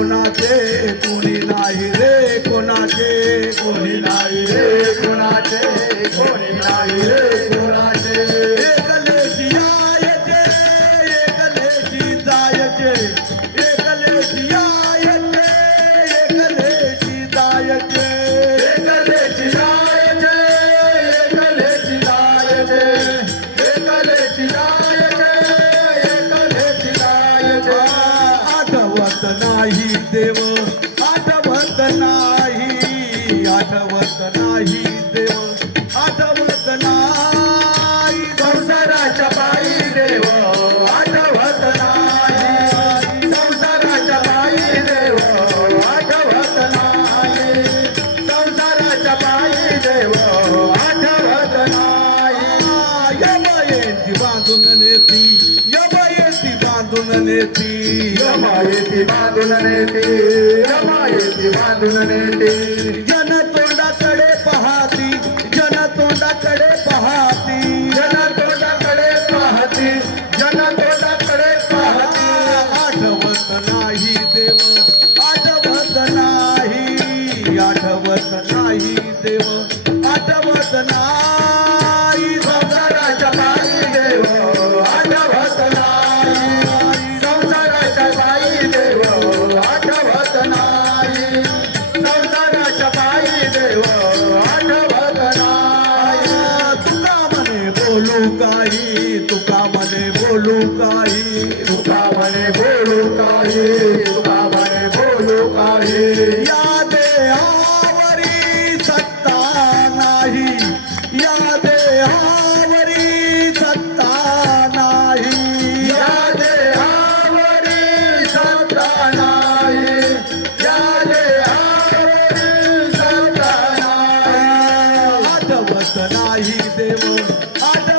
कोणाचे? कोणी नाही रे कोणाचे? कोणी नाही रे कोणाचे? कोणी नाही रे कोणाचे? एकलेशी यायचे एकलेशी जायचे. एकलेशी भक्त नाही देव. आठवत नाही. नेती यमायती बांधून नेती यमायती बांधून नेती. जन तोंडाकडे पाहती जन तोंडाकडे पाहती. जन तोंडाकडे पाहती जन तोंडाकडे पाहती. आठवत नाही देव आठवत नाही आठवत नाही देव. बोलू काही तुका मने बोलू काही वत नाही देव.